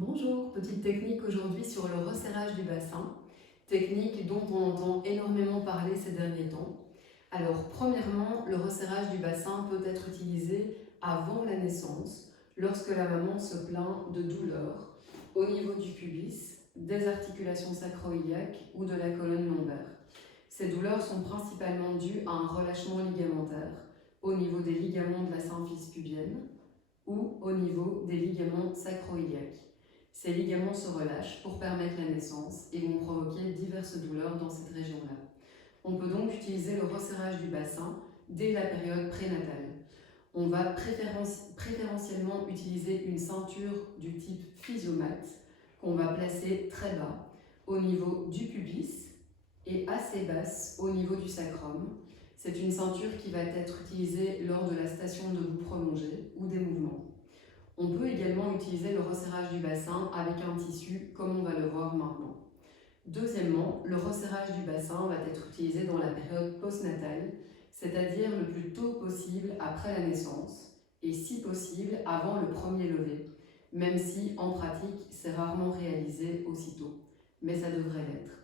Bonjour, petite technique aujourd'hui sur le resserrage du bassin, technique dont on entend énormément parler ces derniers temps. Alors premièrement, le resserrage du bassin peut être utilisé avant la naissance, lorsque la maman se plaint de douleurs au niveau du pubis, des articulations sacro-iliaques ou de la colonne lombaire. Ces douleurs sont principalement dues à un relâchement ligamentaire au niveau des ligaments de la symphyse pubienne ou au niveau des ligaments sacro-iliaques. Ces ligaments se relâchent pour permettre la naissance et vont provoquer diverses douleurs dans cette région-là. On peut donc utiliser le resserrage du bassin dès la période prénatale. On va préférentiellement utiliser une ceinture du type physiomate qu'on va placer très bas au niveau du pubis et assez basse au niveau du sacrum. C'est une ceinture qui va être utilisée lors de la station debout prolongée ou des mouvements. On peut également utiliser le resserrage du bassin avec un tissu, comme on va le voir maintenant. Deuxièmement, le resserrage du bassin va être utilisé dans la période postnatale, c'est-à-dire le plus tôt possible après la naissance, et si possible avant le premier lever, même si en pratique c'est rarement réalisé aussitôt, mais ça devrait l'être.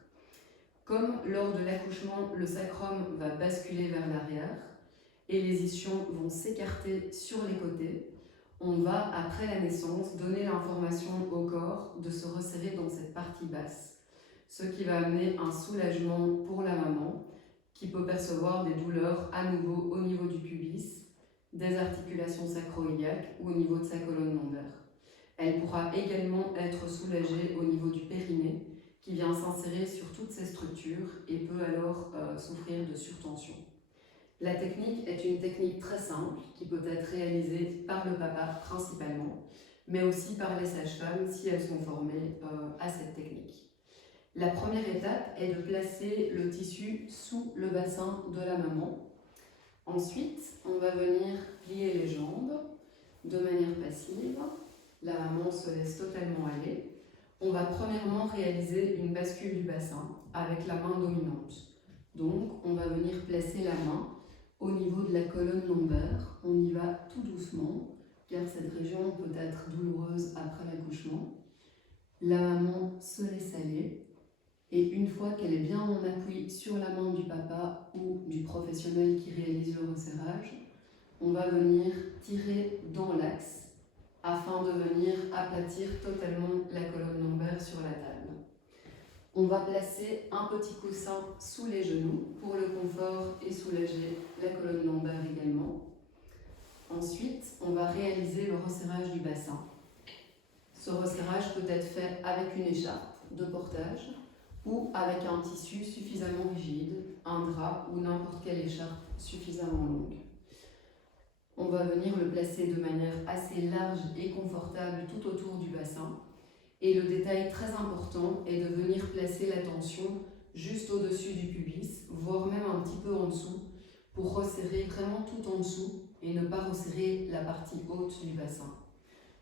Comme lors de l'accouchement, le sacrum va basculer vers l'arrière et les ischions vont s'écarter sur les côtés, on va, après la naissance, donner l'information au corps de se resserrer dans cette partie basse, ce qui va amener un soulagement pour la maman, qui peut percevoir des douleurs à nouveau au niveau du pubis, des articulations sacro-iliaques ou au niveau de sa colonne lombaire. Elle pourra également être soulagée au niveau du périnée, qui vient s'insérer sur toutes ces structures et peut alors souffrir de surtension. La technique est une technique très simple qui peut être réalisée par le papa principalement, mais aussi par les sages-femmes si elles sont formées à cette technique. La première étape est de placer le tissu sous le bassin de la maman. Ensuite, on va venir plier les jambes de manière passive. La maman se laisse totalement aller. On va premièrement réaliser une bascule du bassin avec la main dominante. Donc, on va venir placer la main au niveau de la colonne lombaire. On y va tout doucement, car cette région peut être douloureuse après l'accouchement. La maman se laisse aller, et une fois qu'elle est bien en appui sur la main du papa ou du professionnel qui réalise le resserrage, on va venir tirer dans l'axe afin de venir aplatir totalement la colonne lombaire sur la table. On va placer un petit coussin sous les genoux pour le confort et soulager la colonne lombaire également. Ensuite, on va réaliser le resserrage du bassin. Ce resserrage peut être fait avec une écharpe de portage ou avec un tissu suffisamment rigide, un drap ou n'importe quelle écharpe suffisamment longue. On va venir le placer de manière assez large et confortable tout autour du bassin. Et le détail très important est de venir placer la tension juste au-dessus du pubis, voire même un petit peu en dessous, pour resserrer vraiment tout en dessous et ne pas resserrer la partie haute du bassin.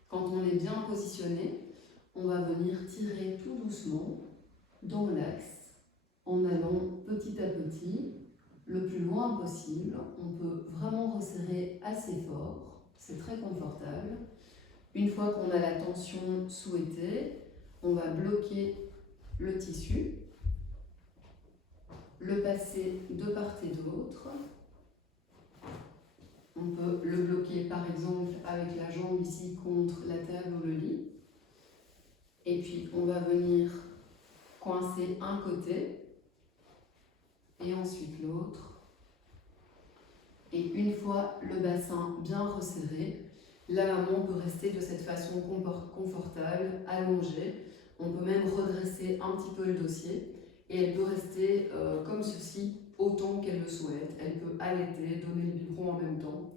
Quand on est bien positionné, on va venir tirer tout doucement dans l'axe en allant petit à petit le plus loin possible. On peut vraiment resserrer assez fort, c'est très confortable. Une fois qu'on a la tension souhaitée, on va bloquer le tissu, le passer de part et d'autre. On peut le bloquer par exemple avec la jambe ici contre la table ou le lit. Et puis on va venir coincer un côté et ensuite l'autre. Et une fois le bassin bien resserré, la maman peut rester de cette façon confortable, allongée. On peut même redresser un petit peu le dossier et elle peut rester comme ceci autant qu'elle le souhaite. Elle peut allaiter, donner le biberon en même temps.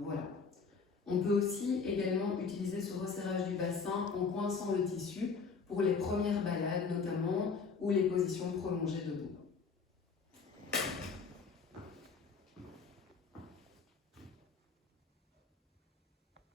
Voilà. On peut aussi également utiliser ce resserrage du bassin en coinçant le tissu pour les premières balades notamment ou les positions prolongées debout.